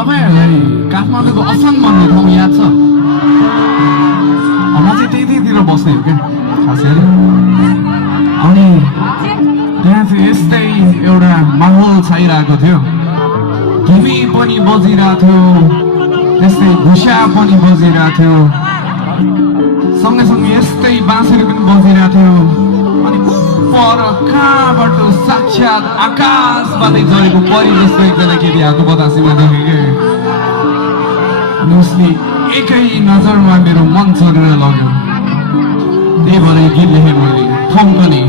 तपाईहरुलाई काठमाडौँको असन भन्ने ठाउँ याद छ? म चाहिँ त्यहीतिर बस्ने हो क्या खास गरी। अनि त्यहाँ चाहिँ यस्तै एउटा माहौल छाइरहेको थियो। टिभी पनि बजिरहेको थियो, त्यस्तै घुसा पनि बजिरहेको थियो, सँगै यस्तै बाँसुरी पनि बजिरहेको थियो। अनि पर कहाँबाट साक्षात आकाशबाटै झरेको परी जस्तो एकजना केटी आएको बतासीमा देखेँ क्या। अनि उसले एकै नजरमा मेरो मन चढेर लग्यो। त्यही भएर गीत लेखेँ मैले, ठम्कने।